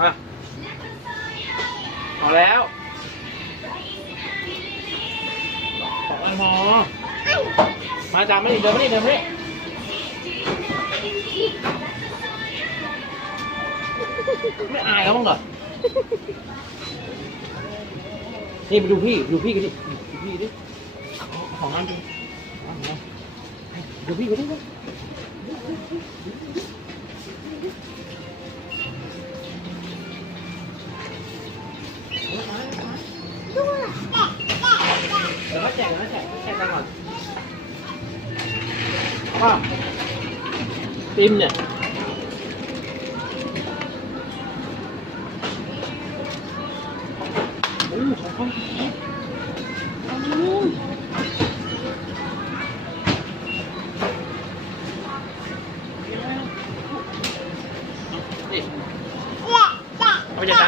มาพอแล้วสองอันพอมาจามไม่ดีเดินไม่ดีเดินไม่ดีไม่อายเขาบ้างเหรอ นี่ไปดูพี่ดูพี่กันดิดูพี่ดิของน้ำดิเอาของน้ำดูพี่กันดิ nó chạy nó chạy nó chạy ra ngoài đúng không tim này Ooh, Ooh. Bây giờ ta